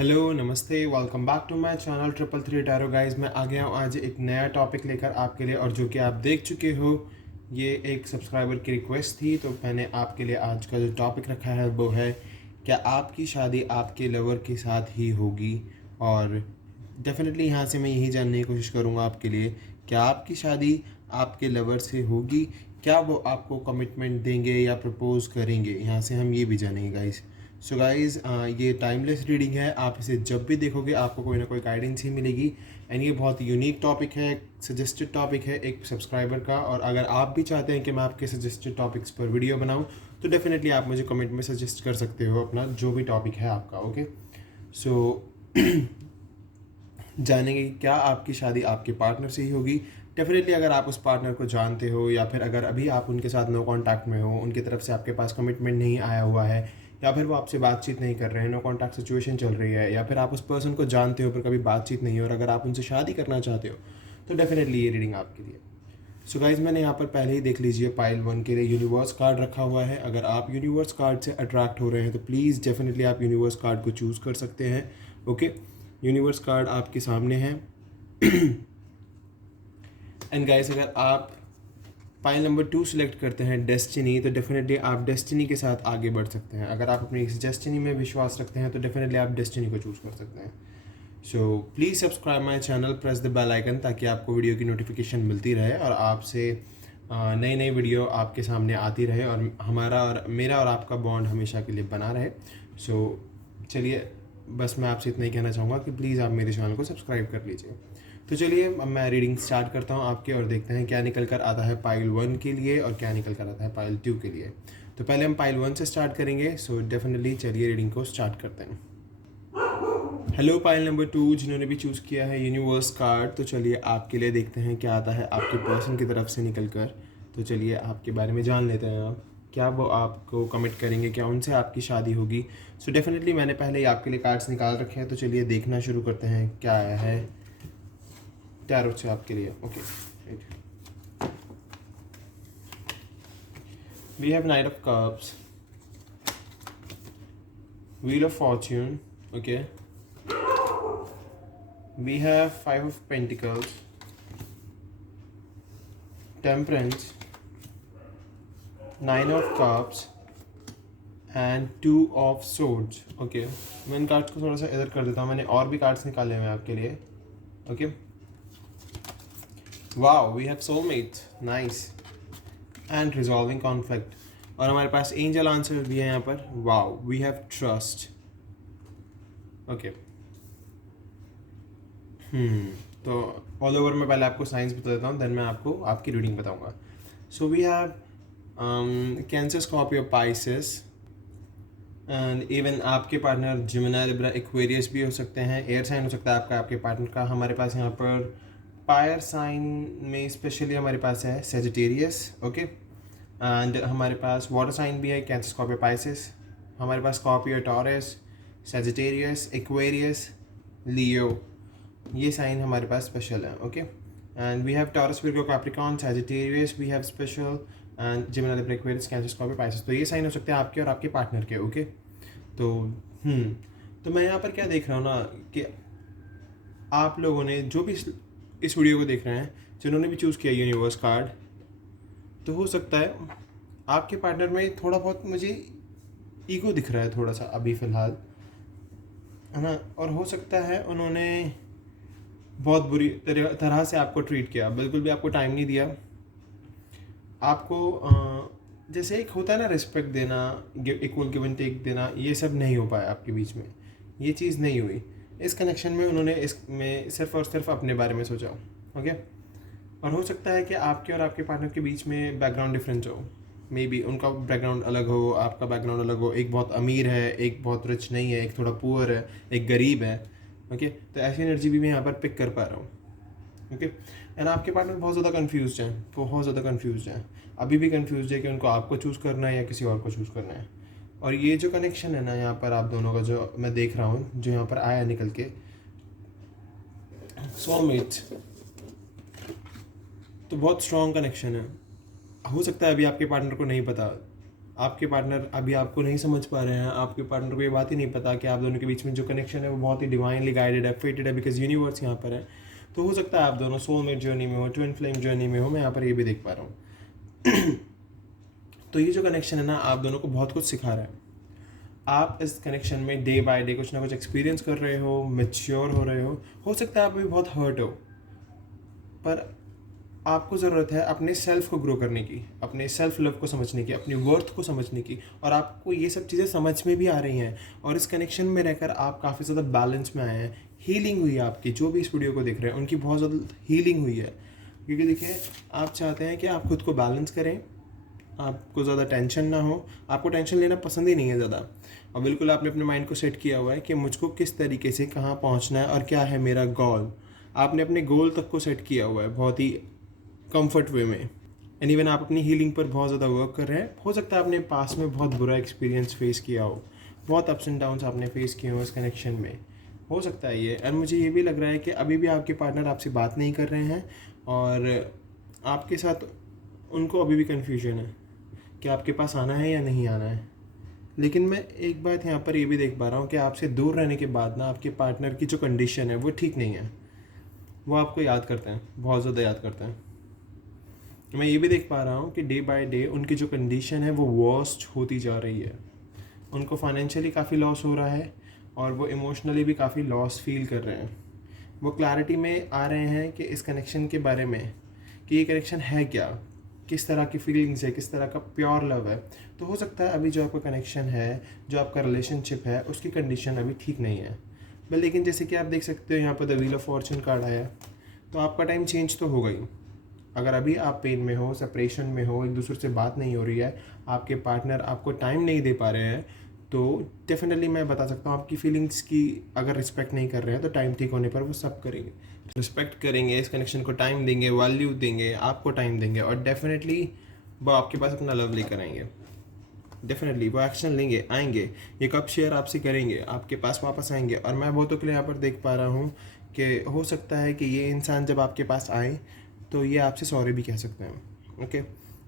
Hello नमस्ते, welcome back to my channel triple three tarot guys. मैं आ गया हूँ आज एक नया टॉपिक लेकर आपके लिए, और जो कि आप देख चुके हो। ये एक सब्सक्राइबर की रिक्वेस्ट थी, तो मैंने आपके लिए आज का जो टॉपिक रखा है वो है, क्या आपकी शादी आपके लवर के साथ ही होगी। और डेफिनेटली यहाँ से मैं यही जानने की कोशिश करूँगा आपके लिए, क्या आपकी शादी आपके लवर से होगी, क्या वो आपको कमिटमेंट देंगे या प्रपोज करेंगे। यहाँ से हम ये भी जानेंगे गाइस। सो गाइज़, ये टाइमलेस रीडिंग है, आप इसे जब भी देखोगे आपको कोई ना कोई गाइडेंस ही मिलेगी। एंड ये बहुत यूनिक टॉपिक है, सजेस्टेड टॉपिक है एक सब्सक्राइबर का। और अगर आप भी चाहते हैं कि मैं आपके सजेस्टेड टॉपिक्स पर वीडियो बनाऊं, तो डेफिनेटली आप मुझे कमेंट में सजेस्ट कर सकते हो अपना जो भी टॉपिक है आपका। ओके, सो जानेंगे कि क्या आपकी शादी आपके पार्टनर से ही होगी। डेफिनेटली अगर आप उस पार्टनर को जानते हो, या फिर अगर अभी आप उनके साथ नो कांटेक्ट में हो, उनकी तरफ से आपके पास कमिटमेंट नहीं आया हुआ है, या फिर वो आपसे बातचीत नहीं कर रहे हैं, नो कांटेक्ट सिचुएशन चल रही है, या फिर आप उस पर्सन को जानते हो पर कभी बातचीत नहीं है, और अगर आप उनसे शादी करना चाहते हो, तो डेफिनेटली ये रीडिंग आपके लिए। सो गाइज, मैंने यहाँ पर पहले ही देख लीजिए, पाइल 1 के लिए यूनिवर्स कार्ड रखा हुआ है। अगर आप यूनिवर्स कार्ड से अट्रैक्ट हो रहे हैं तो प्लीज़ डेफिनेटली आप यूनिवर्स कार्ड को चूज़ कर सकते हैं। ओके, यूनिवर्स कार्ड आपके सामने है। एंड गाइस, अगर आप पाइल नंबर 2 सिलेक्ट करते हैं डेस्टिनी, तो डेफिनेटली आप डेस्टिनी के साथ आगे बढ़ सकते हैं। अगर आप अपनी इस डेस्टिनी में विश्वास रखते हैं तो डेफिनेटली आप डेस्टिनी को चूज़ कर सकते हैं। So please subscribe my channel, press the bell icon, ताकि आपको वीडियो की नोटिफिकेशन मिलती रहे और आपसे नई नई वीडियो आपके सामने आती रहे, और हमारा और मेरा और आपका बॉन्ड हमेशा के लिए बना रहे। सो चलिए, बस मैं आपसे इतना ही कहना चाहूँगा कि प्लीज़ आप मेरे चैनल को सब्सक्राइब कर लीजिए। तो चलिए, अब मैं रीडिंग स्टार्ट करता हूँ आपके, और देखते हैं क्या निकल कर आता है पाइल 1 के लिए और क्या निकल कर आता है पाइल 2 के लिए। तो पहले हम पाइल 1 से स्टार्ट करेंगे। सो डेफिनेटली चलिए रीडिंग को स्टार्ट करते हैं। हेलो पाइल नंबर 2, जिन्होंने भी चूज़ किया है यूनिवर्स कार्ड, तो चलिए आपके लिए देखते हैं क्या आता है आपके पर्सन की तरफ से निकल कर। तो चलिए आपके बारे में जान लेते हैं आप, क्या वो आपको कमिट करेंगे, क्या उनसे आपकी शादी होगी। सो डेफिनेटली मैंने पहले ही आपके लिए कार्ड्स निकाल रखे हैं, तो चलिए देखना शुरू करते हैं क्या आया है टैरो से आपके लिए। Okay, we have knight of cups, wheel of fortune, okay, we have 5 of pentacles, temperance, 9 of cups and 2 of swords। Okay, मैं इन कार्ड्स को थोड़ा सा इधर कर देता हूँ, मैंने और भी कार्ड्स निकाले हुए हैं आपके लिए। Okay, wow, we have soulmate, nice, and resolving conflict, और हमारे पास एंजल आंसर भी है यहाँ पर। Wow, we have trust. Okay, तो ऑल ओवर मैं पहले आपको साइंस बता देता हूँ, देन मैं आपको आपकी रीडिंग बताऊँगा। So we have Cancer, Scorpio, Pisces, and even आपके पार्टनर जिमिनी, लिब्रा, एक्वेरियस भी हो सकते हैं। एयर साइन हो सकता है आपका, आपके पार्टनर का। हमारे पास यहाँ पर फायर साइन में स्पेशली हमारे पास है सेजिटेरियस। ओके, एंड हमारे पास वाटर साइन भी है, कैंसर, स्कॉर्पियो, पाइसेस। हमारे पास Scorpio, Taurus, Sagittarius, Aquarius, Leo, ये साइन हमारे पास स्पेशल है। Okay, and we have Taurus, Virgo, Capricorn, Sagittarius we have special, and Gemini, Libra, Aquarius, Cancer, Scorpio, Pisces. तो ये साइन हो सकते हैं आपके और आपके पार्टनर के। ओके, तो तो मैं यहाँ पर क्या देख रहा हूँ ना, कि आप लोगों ने जो भी इस वीडियो को देख रहे हैं, जिन्होंने भी चूज़ किया यूनिवर्स कार्ड, तो हो सकता है आपके पार्टनर में थोड़ा बहुत मुझे ईगो दिख रहा है, थोड़ा सा अभी फ़िलहाल, है ना। और हो सकता है उन्होंने बहुत बुरी तरह से आपको ट्रीट किया, बिल्कुल भी आपको टाइम नहीं दिया आपको। जैसे एक होता है ना रिस्पेक्ट देना, इक्वल गिव एंड टेक देना, ये सब नहीं हो पाया आपके बीच में, ये चीज़ नहीं हुई इस कनेक्शन में। उन्होंने इसमें सिर्फ और सिर्फ अपने बारे में सोचा। ओके, और हो सकता है कि आपके और आपके पार्टनर के बीच में बैकग्राउंड डिफरेंस हो, मे बी उनका बैकग्राउंड अलग हो, आपका बैकग्राउंड अलग हो, एक बहुत अमीर है, एक बहुत रिच नहीं है, एक थोड़ा पुअर है, एक गरीब है। ओके, तो ऐसी एनर्जी भी मैं यहाँ पर पिक कर पा रहा हूँ। ओके, एंड आपके पार्टनर बहुत ज़्यादा कंफ्यूज हैं, बहुत ज़्यादा कंफ्यूज हैं, अभी भी कंफ्यूज है कि उनको आपको चूज़ करना है या किसी और को चूज़ करना है। और ये जो कनेक्शन है ना यहाँ पर आप दोनों का, जो मैं देख रहा हूँ, जो यहाँ पर आया निकल के सोलमेट, तो बहुत स्ट्रॉन्ग कनेक्शन है। हो सकता है अभी आपके पार्टनर को नहीं पता आपके पार्टनर अभी आपको नहीं समझ पा रहे हैं, आपके पार्टनर को ये बात ही नहीं पता कि आप दोनों के बीच में जो कनेक्शन है वो बहुत ही डिवाइनली गाइडेड है, फेटेड है, बिकॉज यूनिवर्स यहाँ पर है। तो हो सकता है आप दोनों सोलमेट जर्नी में हो, ट्विन फ्लेम जर्नी में हो, मैं यहाँ पर ये भी देख पा रहा हूँ। तो ये जो कनेक्शन है ना, आप दोनों को बहुत कुछ सिखा रहा है। आप इस कनेक्शन में डे बाय डे कुछ ना कुछ एक्सपीरियंस कर रहे हो, मैच्योर हो रहे हो सकता है आप भी बहुत हर्ट हो, पर आपको ज़रूरत है अपने सेल्फ को ग्रो करने की, अपने सेल्फ लव को समझने की, अपनी वर्थ को समझने की, और आपको ये सब चीज़ें समझ में भी आ रही हैं, और इस कनेक्शन में रहकर आप काफ़ी ज़्यादा बैलेंस में आए हैं। हीलिंग हुई है आपकी, जो भी इस वीडियो को देख रहे हैं उनकी बहुत ज़्यादा हीलिंग हुई है, क्योंकि देखिए आप चाहते हैं कि आप खुद को बैलेंस करें, आपको ज़्यादा टेंशन ना हो, आपको टेंशन लेना पसंद ही नहीं है ज़्यादा, और बिल्कुल आपने अपने माइंड को सेट किया हुआ है कि मुझको किस तरीके से कहाँ पहुँचना है और क्या है मेरा गोल। आपने अपने गोल तक को सेट किया हुआ है बहुत ही कंफर्ट वे में, एंड इवन आप अपनी हीलिंग पर बहुत ज़्यादा वर्क कर रहे हैं। हो सकता है आपने पास में बहुत बुरा एक्सपीरियंस फेस किया हो, बहुत अप्स एंड डाउन्स आपने फेस किए हो इस कनेक्शन में, हो सकता है ये। और मुझे ये भी लग रहा है कि अभी भी आपके पार्टनर आपसे बात नहीं कर रहे हैं, और आपके साथ उनको अभी भी कन्फ्यूजन है कि आपके पास आना है या नहीं आना है। लेकिन मैं एक बात यहाँ पर ये भी देख पा रहा हूँ कि आपसे दूर रहने के बाद ना आपके पार्टनर की जो कंडीशन है वो ठीक नहीं है, वो आपको याद करते हैं, बहुत ज़्यादा याद करते हैं। मैं ये भी देख पा रहा हूँ कि डे बाय डे उनकी जो कंडीशन है वो वर्स्ट होती जा रही है, उनको फाइनेंशियली काफ़ी लॉस हो रहा है, और वो इमोशनली भी काफ़ी लॉस फील कर रहे हैं। वो क्लैरिटी में आ रहे हैं कि इस कनेक्शन के बारे में, कि ये कनेक्शन है क्या, किस तरह की फीलिंग्स है, किस तरह का प्योर लव है। तो हो सकता है अभी जो आपका कनेक्शन है, जो आपका रिलेशनशिप है, उसकी कंडीशन अभी ठीक नहीं है। बट लेकिन जैसे कि आप देख सकते हो यहाँ पर the wheel of Fortune card आया, तो आपका टाइम चेंज तो होगा ही। अगर अभी आप पेन में हो, सेपरेशन में हो, एक दूसरे से बात नहीं हो रही है, आपके पार्टनर आपको टाइम नहीं दे पा रहे हैं, तो डेफिनेटली मैं बता सकता हूँ आपकी फीलिंग्स की अगर रिस्पेक्ट नहीं कर रहे हैं तो टाइम ठीक होने पर वो सब करेंगे, रिस्पेक्ट करेंगे, इस कनेक्शन को टाइम देंगे, वैल्यू देंगे, आपको टाइम देंगे, और डेफिनेटली वो आपके पास अपना लव लेकर आएंगे। डेफिनेटली वो एक्शन लेंगे, आएंगे, ये कप शेयर आपसे करेंगे, आपके पास वापस आएंगे। और मैं बहुतों के लिए यहाँ पर देख पा रहा हूँ कि हो सकता है कि ये इंसान जब आपके पास आए तो ये आपसे सॉरी भी कह सकते हैं। ओके,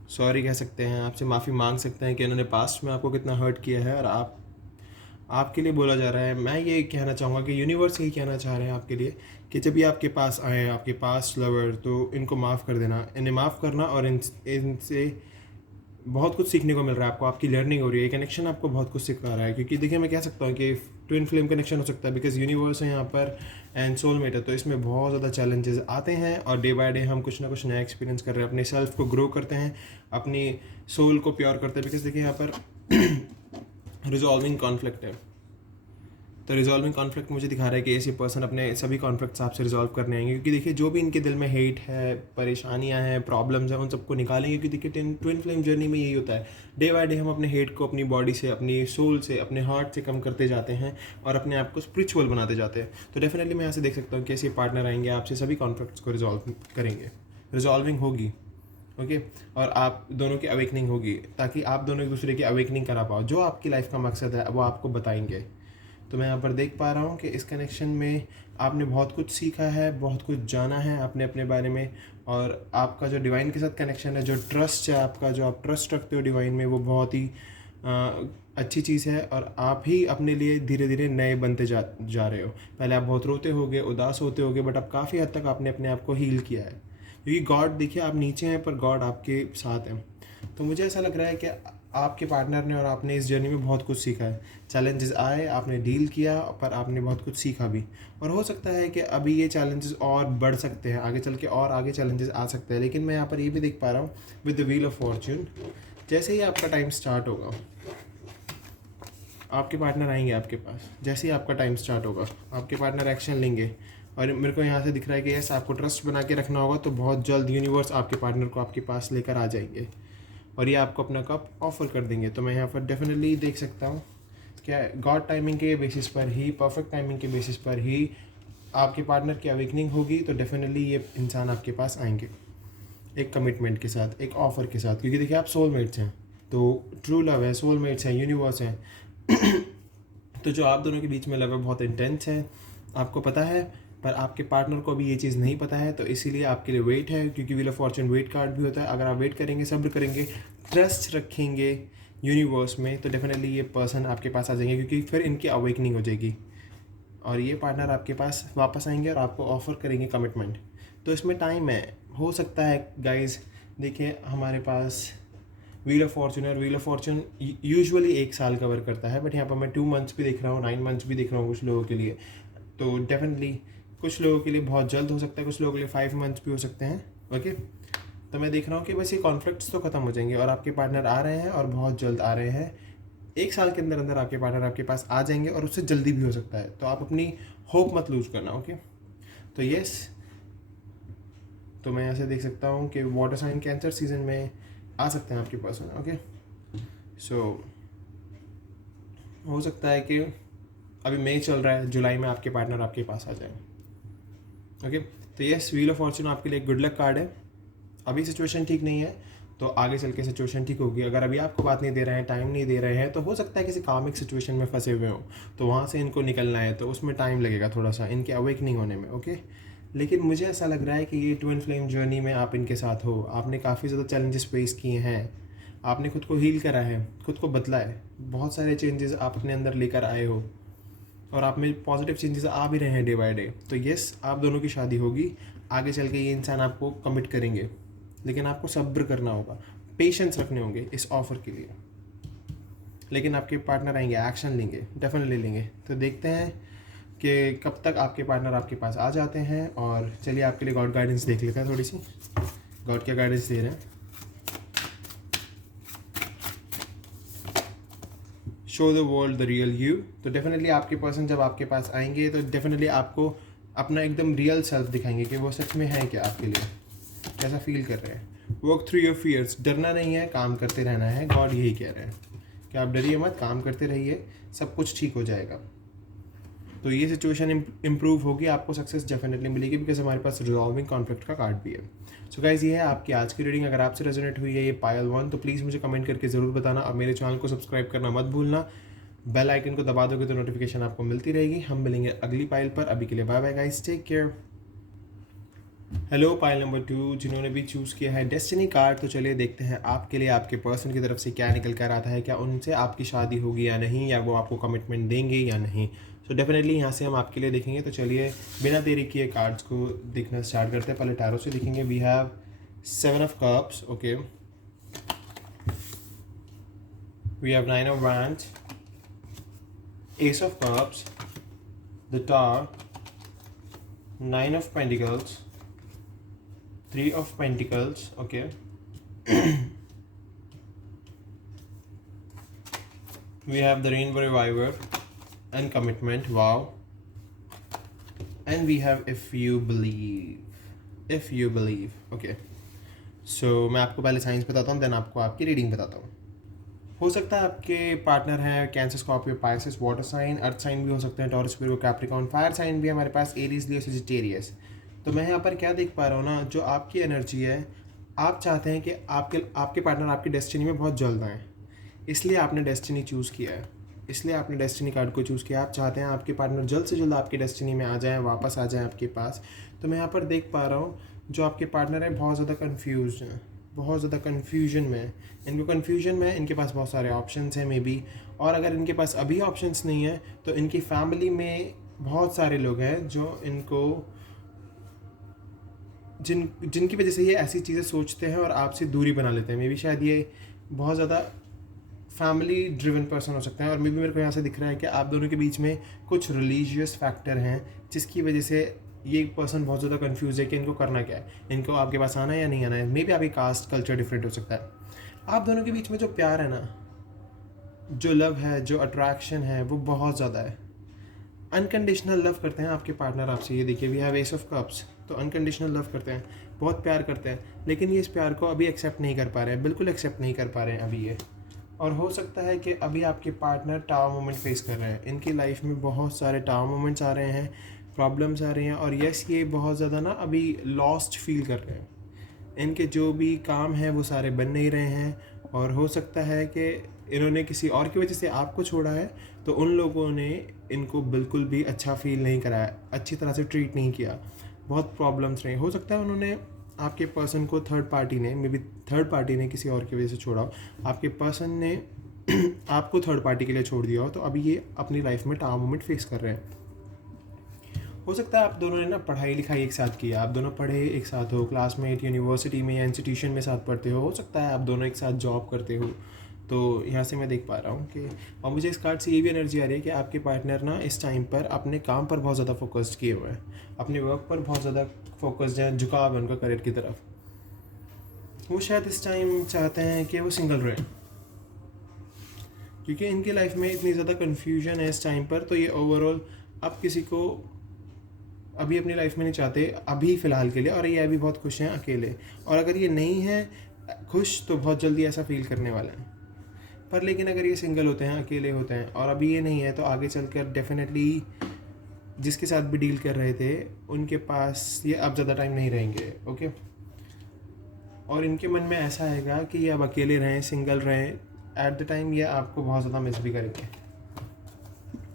सॉरी कह सकते हैं, आपसे माफ़ी मांग सकते हैं कि इन्होंने पास्ट में आपको कितना हर्ट किया है, और आपके लिए बोला जा रहा है। मैं ये कहना चाहूँगा कि यूनिवर्स यही कहना चाह रहे हैं आपके लिए कि जब भी आपके पास आए आपके पास लवर, तो इनको माफ़ कर देना, इन्हें माफ़ करना, और इनसे बहुत कुछ सीखने को मिल रहा है आपको, आपकी लर्निंग हो रही है, ये कनेक्शन आपको बहुत कुछ सिखा रहा है। क्योंकि देखिए मैं कह सकता हूँ कि ट्विन फ्लेम कनेक्शन हो सकता है, बिकॉज यूनिवर्स है यहाँ पर एंड सोलमेट है, तो इसमें बहुत ज़्यादा चैलेंजेस आते हैं, और डे बाय डे हम कुछ ना कुछ नया एक्सपीरियंस कर रहे हैं, अपने सेल्फ को ग्रो करते हैं, अपनी सोल को प्योर करते हैं। बिकॉज देखिए यहाँ पर रिजॉल्विंग कॉन्फ्लिक्ट है, तो रिजॉल्विंग कॉन्फ्लिक्ट मुझे दिखा रहा है कि ऐसे पर्सन अपने सभी कॉन्फ्लिक्ट्स आपसे रिजॉल्व करने आएंगे। क्योंकि देखिए जो भी इनके दिल में हेट है, परेशानियां हैं, प्रॉब्लम्स हैं, उन सबको निकालेंगे। क्योंकि देखिए ट्विन फ्लेम जर्नी में यही होता है, डे बाय डे हम अपने हेट को अपनी बॉडी से, अपनी सोल से, अपने हार्ट से कम करते जाते हैं, और अपने आप को स्पिरिचुअल बनाते जाते हैं। तो डेफिनेटली मैं यहाँ से देख सकता हूँ कि ऐसे पार्टनर आएंगे, आपसे सभी कॉन्फ्लिक्ट्स को रिजॉल्व करेंगे, रिजॉल्विंग होगी। ओके, और आप दोनों की अवेकनिंग होगी, ताकि आप दोनों एक दूसरे की अवेकनिंग करा पाओ, जो आपकी लाइफ का मकसद है वो आपको बताएंगे। तो मैं यहाँ पर देख पा रहा हूँ कि इस कनेक्शन में आपने बहुत कुछ सीखा है, बहुत कुछ जाना है आपने अपने बारे में, और आपका जो डिवाइन के साथ कनेक्शन है, जो ट्रस्ट है आपका, जो आप ट्रस्ट रखते हो डिवाइन में, वो बहुत ही अच्छी चीज़ है। और आप ही अपने लिए धीरे धीरे नए बनते जा रहे हो। पहले आप बहुत रोते होगे, उदास होते होगे, बट अब काफ़ी हद तक आपने अपने आप को हील किया है, क्योंकि गॉड, देखिए आप नीचे हैं पर गॉड आपके साथ हैं। तो मुझे ऐसा लग रहा है कि आपके पार्टनर ने और आपने इस जर्नी में बहुत कुछ सीखा है। चैलेंजेस आए, आपने डील किया, पर आपने बहुत कुछ सीखा भी, और हो सकता है कि अभी ये चैलेंजेस और बढ़ सकते हैं, आगे चल के और आगे चैलेंजेस आ सकते हैं। लेकिन मैं यहाँ पर ये भी देख पा रहा हूँ with the wheel of Fortune, जैसे ही आपका टाइम स्टार्ट होगा, आपके पार्टनर आएंगे आपके पास। जैसे ही आपका टाइम स्टार्ट होगा, आपके पार्टनर एक्शन लेंगे, और मेरे को यहाँ से दिख रहा है कि यस, आपको ट्रस्ट बना के रखना होगा, तो बहुत जल्द यूनिवर्स आपके पार्टनर को आपके पास लेकर आ जाएंगे, और ये आपको अपना कप ऑफर कर देंगे। तो मैं यहाँ पर डेफिनेटली देख सकता हूँ क्या गॉड टाइमिंग के बेसिस पर ही, परफेक्ट टाइमिंग के बेसिस पर ही आपके पार्टनर की अवेकनिंग होगी। तो डेफिनेटली ये इंसान आपके पास आएंगे एक कमिटमेंट के साथ, एक ऑफ़र के साथ, क्योंकि देखिए आप सोलमेट्स हैं, तो ट्रू लव है, सोलमेट्स हैं, यूनिवर्स हैं। तो जो आप दोनों के बीच में लव है बहुत इंटेंस है, आपको पता है, पर आपके पार्टनर को अभी ये चीज़ नहीं पता है, तो इसीलिए आपके लिए वेट है। क्योंकि wheel of fortune wait card भी होता है। अगर आप वेट करेंगे, सब्र करेंगे, ट्रस्ट रखेंगे, यूनिवर्स में, तो डेफिनेटली ये पर्सन आपके पास आ जाएंगे, क्योंकि फिर इनकी अवेकनिंग हो जाएगी और ये पार्टनर आपके पास वापस आएंगे और आपको ऑफ़र करेंगे कमिटमेंट। तो इसमें टाइम है, हो सकता है गाइस। देखिए हमारे पास व्हील ऑफ फॉर्चून है, व्हील ऑफ फॉर्चून यूजुअली 1 साल कवर करता है, बट यहाँ पर मैं 2 मंथ्स भी देख रहा हूँ, 9 मंथ्स भी देख रहा हूँ कुछ लोगों के लिए। तो डेफिनेटली कुछ लोगों के लिए बहुत जल्द हो सकता है, कुछ लोगों के लिए 5 मंथ्स भी हो सकते हैं। ओके, तो मैं देख रहा हूँ कि बस ये कॉन्फ्लिक्ट्स तो ख़त्म हो जाएंगे और आपके पार्टनर आ रहे हैं और बहुत जल्द आ रहे हैं। 1 साल के अंदर अंदर आपके पार्टनर आपके पास आ जाएंगे और उससे जल्दी भी हो सकता है, तो आप अपनी होप मत लूज़ करना। ओके, तो यस, तो मैं यहाँ से देख सकता हूँ कि वाटर साइन कैंसर सीजन में आ सकते हैं आपके पर्सन। ओके, सो हो सकता है कि अभी मई चल रहा है, जुलाई में आपके पार्टनर आपके पास आ जाए। ओके, तो यस, व्हील ऑफ फॉर्चून आपके लिए गुड लक कार्ड है। अभी सिचुएशन ठीक नहीं है तो आगे चल के सिचुएशन ठीक होगी। अगर अभी आपको बात नहीं दे रहे हैं, टाइम नहीं दे रहे हैं, तो हो सकता है किसी कामिक सिचुएशन में फंसे हुए हों, तो वहाँ से इनको निकलना है, तो उसमें टाइम लगेगा थोड़ा सा इनके अवेकनिंग होने में। ओके, लेकिन मुझे ऐसा लग रहा है कि ये ट्विन फ्लेम जर्नी में आप इनके साथ हो, आपने काफ़ी ज़्यादा चैलेंजेस फेस किए हैं, आपने खुद को हील करा है, खुद को बदला है, बहुत सारे चेंजेस आप अपने अंदर लेकर आए हो और आप में पॉजिटिव चेंजेस आ भी रहे हैं डे बाय डे। तो यस, आप दोनों की शादी होगी, आगे चल के ये इंसान आपको कमिट करेंगे, लेकिन आपको सब्र करना होगा, पेशेंस रखने होंगे इस ऑफ़र के लिए। लेकिन आपके पार्टनर आएंगे, एक्शन लेंगे, डेफिनेटली लेंगे। तो देखते हैं कि कब तक आपके पार्टनर आपके पास आ जाते हैं। और चलिए आपके लिए गॉड गाइडेंस देख लेते हैं थोड़ी सी, गॉड क्या गाइडेंस दे रहे हैं। Show the world the real you. तो डेफिनेटली आपके पर्सन जब आपके पास आएंगे तो डेफिनेटली आपको अपना एकदम रियल सेल्फ दिखाएंगे कि वो सच में है क्या, आपके लिए कैसा फील कर रहे हैं। वर्क थ्रू योर फियर्स, डरना नहीं है, काम करते रहना है। गॉड यही कह रहे हैं कि आप डरिए मत, काम करते रहिए, सब कुछ ठीक हो जाएगा। तो ये सिचुएशन इम्प्रूव होगी, आपको सक्सेस डेफिनेटली मिलेगी, बिकॉज हमारे पास रिजॉल्विंग कॉन्फ्लिक्ट का कार्ड भी है। सो गाइज, ये है आपकी आज की रीडिंग। अगर आपसे रेजोनेट हुई है ये पायल 1, तो प्लीज़ मुझे कमेंट करके ज़रूर बताना और मेरे चैनल को सब्सक्राइब करना मत भूलना। बेल आइकन को दबा दोगे तो नोटिफिकेशन आपको मिलती रहेगी। हम मिलेंगे अगली पायल पर, अभी के लिए bye bye guys, take care. Hello pile number 2, जिन्होंने भी चूज़ किया है डेस्टिनी कार्ड, तो चलिए देखते हैं आपके लिए आपके पर्सन की तरफ से क्या निकल कर आता है। क्या उनसे आपकी शादी होगी या नहीं, या वो आपको कमिटमेंट देंगे या नहीं। सो डेफिनेटली यहाँ से हम आपके लिए देखेंगे। तो चलिए बिना देरी किए कार्ड्स को देखना स्टार्ट करते हैं। पहले टैरो से देखेंगे। We have 7 of cups, okay, we have 9 of wands, ace of cups, the tower, 9 of pentacles, 3 of Pentacles, okay. We have the Rainbow Reviver and Commitment, wow. And we have If You Believe, okay. So मैं आपको पहले science बताता हूँ, then आपको आपकी reading बताता हूँ। हो सकता है आपके पार्टनर हैं Cancer, Scorpio, Pisces, water sign, earth sign भी हो सकते हैं, Taurus, Virgo, Capricorn, fire sign भी हमारे पास, एरीज, लियो, सजिटेरियस। तो मैं यहाँ पर क्या देख पा रहा हूँ ना, जो आपकी एनर्जी है, आप चाहते हैं कि आपके पार्टनर आपकी डेस्टिनी में बहुत जल्द आएँ, इसलिए आपने डेस्टिनी चूज़ किया है, इसलिए आपने डेस्टिनी कार्ड को चूज़ किया। आप चाहते हैं आपके पार्टनर जल्द से जल्द आपकी डेस्टिनी में आ जाएँ, वापस आ जाएँ आपके पास। तो मैं यहाँ पर देख पा रहा हूँ जो आपके पार्टनर है बहुत ज़्यादा कन्फ्यूज़ हैं, बहुत ज़्यादा कन्फ्यूजन में, इनको कन्फ्यूजन में, इनके पास बहुत सारे ऑप्शंस हैं मे बी। और अगर इनके पास अभी ऑप्शंस नहीं है तो इनकी फैमिली में बहुत सारे लोग हैं जो इनको जिनकी वजह से ये ऐसी चीज़ें सोचते हैं और आपसे दूरी बना लेते हैं। मे बी शायद ये बहुत ज़्यादा फैमिली ड्रिवन पर्सन हो सकते हैं। और मे बी मेरे को यहाँ से दिख रहा है कि आप दोनों के बीच में कुछ रिलीजियस फैक्टर हैं जिसकी वजह से ये पर्सन बहुत ज़्यादा कंफ्यूज है कि इनको करना क्या है, इनको आपके पास आना है या नहीं आना है। मे बी आपकी कास्ट कल्चर डिफरेंट हो सकता है। आप दोनों के बीच में जो प्यार है ना, जो लव है, जो अट्रैक्शन है, वो बहुत ज़्यादा है। अनकंडीशनल लव करते हैं आपके पार्टनर आपसे। ये देखिए, we have ace of cups, तो अनकंडीशनल लव करते हैं, बहुत प्यार करते हैं, लेकिन ये इस प्यार को अभी एक्सेप्ट नहीं कर पा रहे हैं, बिल्कुल एक्सेप्ट नहीं कर पा रहे हैं अभी ये। और हो सकता है कि अभी आपके पार्टनर टावर मोमेंट फेस कर रहे हैं। इनकी लाइफ में बहुत सारे टावर मोमेंट्स आ रहे हैं, प्रॉब्लम्स आ रही हैं, और यस, ये बहुत ज़्यादा ना अभी लॉस्ट फील कर रहे हैं। इनके जो भी काम हैं वो सारे बन नहीं रहे हैं, और हो सकता है कि इन्होंने किसी और की वजह से आपको छोड़ा है, तो उन लोगों ने इनको बिल्कुल भी अच्छा फील नहीं कराया, अच्छी तरह से ट्रीट नहीं किया, बहुत प्रॉब्लम्स रही। हो सकता है उन्होंने आपके पर्सन को थर्ड पार्टी ने किसी और की वजह से छोड़ा हो। आपके पर्सन ने आपको थर्ड पार्टी के लिए छोड़ दिया हो, तो अभी ये अपनी लाइफ में टावर मोमेंट फेस कर रहे हैं। हो सकता है आप दोनों ने ना पढ़ाई लिखाई एक साथ किया, आप दोनों पढ़े एक साथ हो, क्लासमेट यूनिवर्सिटी में या इंस्टीट्यूशन में साथ पढ़ते हो सकता है आप दोनों एक साथ जॉब करते हो। तो यहाँ से मैं देख पा रहा हूँ कि, और मुझे इस कार्ड से ये भी एनर्जी आ रही है कि आपके पार्टनर ना इस टाइम पर अपने काम पर बहुत ज़्यादा फोकस्ड किए हुए हैं, अपने वर्क पर बहुत ज़्यादा फोकस्ड हैं, झुकाव है उनका करियर की तरफ। वो शायद इस टाइम चाहते हैं कि वो सिंगल रहें, क्योंकि इनकी लाइफ में इतनी ज़्यादा कन्फ्यूजन है इस टाइम पर। तो ये ओवरऑल अब किसी को अभी अपनी लाइफ में नहीं चाहते अभी फ़िलहाल के लिए, और ये अभी बहुत खुश हैं अकेले। और अगर ये नहीं है खुश तो बहुत जल्दी ऐसा फील करने वाला है। पर लेकिन अगर ये सिंगल होते हैं, अकेले होते हैं और अभी ये नहीं है, तो आगे चलकर डेफिनेटली जिसके साथ भी डील कर रहे थे उनके पास ये अब ज़्यादा टाइम नहीं रहेंगे। ओके, और इनके मन में ऐसा आएगा कि ये अब अकेले रहें, सिंगल रहें। एट द टाइम ये आपको बहुत ज़्यादा मिस भी करेंगे,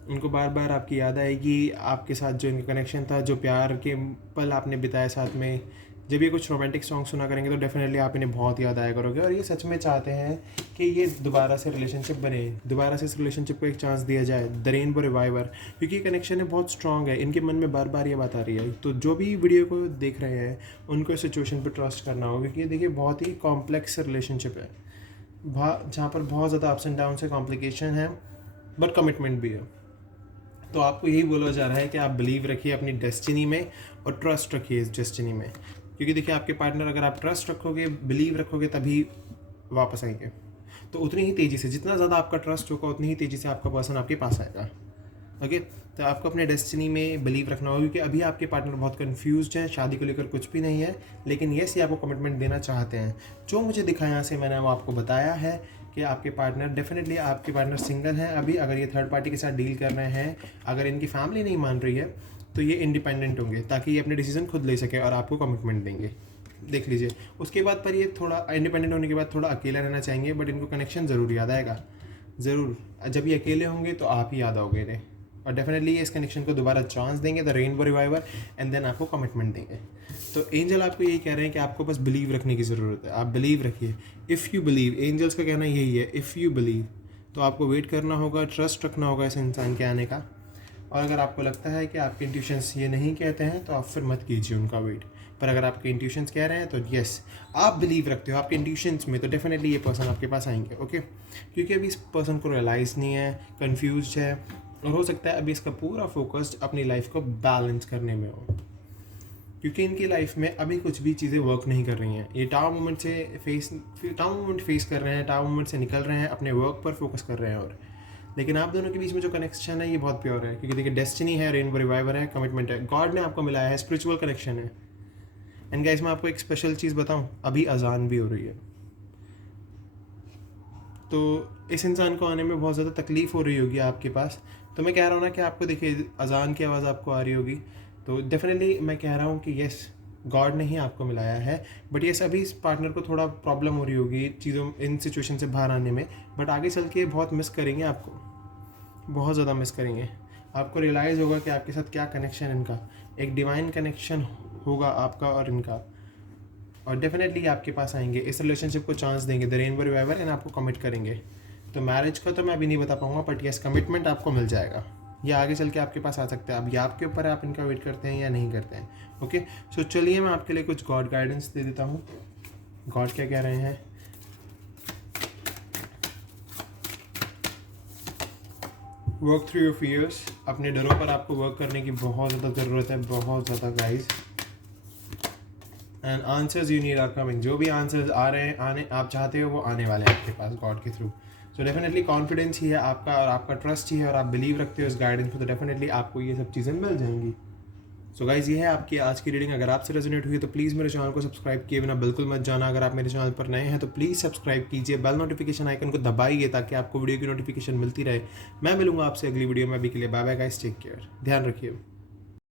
उनको बार बार आपकी याद आएगी, आपके साथ जो इनका कनेक्शन था, जो प्यार के पल आपने बिताए साथ में। जब ये कुछ रोमांटिक सॉन्ग सुना करेंगे तो डेफिनेटली आप इन्हें बहुत याद आया करोगे, और ये सच में चाहते हैं कि ये दोबारा से रिलेशनशिप बने, दोबारा से इस रिलेशनशिप को एक चांस दिया जाए, द रेनबो रिवाइवर। क्योंकि ये कनेक्शन है बहुत स्ट्रॉन्ग है, इनके मन में बार बार ये बात आ रही है। तो जो भी वीडियो को देख रहे हैं उनको इस सिचुएशन पर ट्रस्ट करना होगा, क्योंकि ये देखिए बहुत ही कॉम्प्लेक्स रिलेशनशिप है, जहाँ पर बहुत ज़्यादा अप्स एंड डाउन से कॉम्प्लिकेशन है, बट कमिटमेंट भी है। तो आपको यही बोला जा रहा है कि आप बिलीव रखिए अपनी डेस्टिनी में और ट्रस्ट रखिए इस डेस्टिनी में, क्योंकि देखिए आपके पार्टनर अगर आप ट्रस्ट रखोगे, बिलीव रखोगे, तभी वापस आएंगे। तो उतनी ही तेज़ी से, जितना ज़्यादा आपका ट्रस्ट होगा उतनी ही तेज़ी से आपका पर्सन आपके पास आएगा। ओके, तो आपको अपने डेस्टिनी में बिलीव रखना होगा, क्योंकि अभी आपके पार्टनर बहुत कंफ्यूज्ड हैं, शादी को लेकर कुछ भी नहीं है, लेकिन ये आपको कमिटमेंट देना चाहते हैं। जो मुझे दिखा यहाँ से मैंने वो आपको बताया है कि आपके पार्टनर डेफिनेटली, आपके पार्टनर सिंगल हैं अभी। अगर ये थर्ड पार्टी के साथ डील कर रहे हैं, अगर इनकी फैमिली नहीं मान रही है, तो ये इंडिपेंडेंट होंगे ताकि ये अपने डिसीजन खुद ले सके और आपको कमिटमेंट देंगे। देख लीजिए, उसके बाद पर ये थोड़ा इंडिपेंडेंट होने के बाद थोड़ा अकेला रहना चाहेंगे, बट इनको कनेक्शन ज़रूर याद आएगा, ज़रूर। जब ये अकेले होंगे तो आप ही याद आओगे इन्हें, और डेफिनेटली ये इस कनेक्शन को दोबारा चांस देंगे, the rainbow reviver, and then आपको कमिटमेंट देंगे। तो एंजल आपको यही कह रहे हैं कि आपको बस बिलीव रखने की ज़रूरत है, आप बिलीव रखिए। इफ़ यू बिलीव, एंजल्स का कहना यही है, इफ़ यू बिलीव, तो आपको वेट करना होगा, ट्रस्ट रखना होगा इस इंसान के आने का। और अगर आपको लगता है कि आपके इंट्यूशंस ये नहीं कहते हैं, तो आप फिर मत कीजिए उनका वेट। पर अगर आपके इंट्यूशंस कह रहे हैं तो यस, आप बिलीव रखते हो आपके इंट्यूशंस में, तो डेफिनेटली ये पर्सन आपके पास आएंगे। ओके, क्योंकि अभी इस पर्सन को रियलाइज़ नहीं है, कन्फ्यूज है, और हो सकता है अभी इसका पूरा फोकस्ड अपनी लाइफ को बैलेंस करने में हो, क्योंकि इनकी लाइफ में अभी कुछ भी चीज़ें वर्क नहीं कर रही हैं। ये टावर मोमेंट फेस कर रहे हैं, टावर मोमेंट से निकल रहे हैं, अपने वर्क पर फोकस कर रहे हैं। और लेकिन आप दोनों के बीच में जो कनेक्शन है ये बहुत प्योर है, क्योंकि देखिए डेस्टिनी है, रेनबो रिवाइवर है, कमिटमेंट है, गॉड ने आपको मिलाया है, स्पिरिचुअल कनेक्शन है। एंड गाइस, मैं आपको एक स्पेशल चीज़ बताऊं, अभी अजान भी हो रही है, तो इस इंसान को आने में बहुत ज़्यादा तकलीफ़ हो रही होगी आपके पास। तो मैं कह रहा हूँ ना कि आपको देखिए अजान की आवाज़ आपको आ रही होगी, तो डेफिनेटली मैं कह रहा हूँ कि यस, गॉड ने ही आपको मिलाया है। बट यस, अभी इस पार्टनर को थोड़ा प्रॉब्लम हो रही होगी चीज़ों, इन सिचुएशन से बाहर आने में, बट आगे चल के बहुत मिस करेंगे आपको, बहुत ज़्यादा मिस करेंगे। आपको रियलाइज़ होगा कि आपके साथ क्या कनेक्शन इनका, एक डिवाइन कनेक्शन होगा आपका और इनका, और डेफिनेटली आपके पास आएंगे, इस रिलेशनशिप को चांस देंगे, द रेनबो रिवाइवर, एंड आपको कमिट करेंगे। तो मैरिज का तो मैं अभी नहीं बता पाऊंगा, बट यस, कमिटमेंट आपको मिल जाएगा, ये आगे चल के आपके पास आ सकता है। अब ये आपके ऊपर है, आप इनका वेट करते हैं या नहीं करते हैं। ओके, सो चलिए मैं आपके लिए कुछ गॉड गाइडेंस दे देता हूँ, गॉड क्या कह रहे हैं। वर्क थ्रू योर फियर्स, अपने डरों पर आपको वर्क करने की बहुत ज़्यादा ज़रूरत है, बहुत ज़्यादा guys. And answers you need are coming, जो भी आंसर्स आ रहे हैं, आने आप चाहते हो वो आने वाले हैं आपके पास गॉड के थ्रू। सो डेफिनेटली कॉन्फिडेंस ही है आपका, और आपका ट्रस्ट ही है, और आप बिलीव रखते हो इस गाइडेंस को, तो डेफिनेटली आपको ये सब चीज़ें मिल जाएंगी। सो गाइज, ये है आपकी आज की रीडिंग। अगर आपसे रेजोनेट हुई तो प्लीज़ मेरे चैनल को सब्सक्राइब किए बिना बिल्कुल मत जाना। अगर आप मेरे चैनल पर नए हैं तो प्लीज़ सब्सक्राइब कीजिए, बेल नोटिफिकेशन आइकन को दबाइए ताकि आपको वीडियो की नोटिफिकेशन मिलती रहे। मैं मिलूंगा आपसे अगली वीडियो में, अभी के लिए bye bye guys, take care, ध्यान रखिए।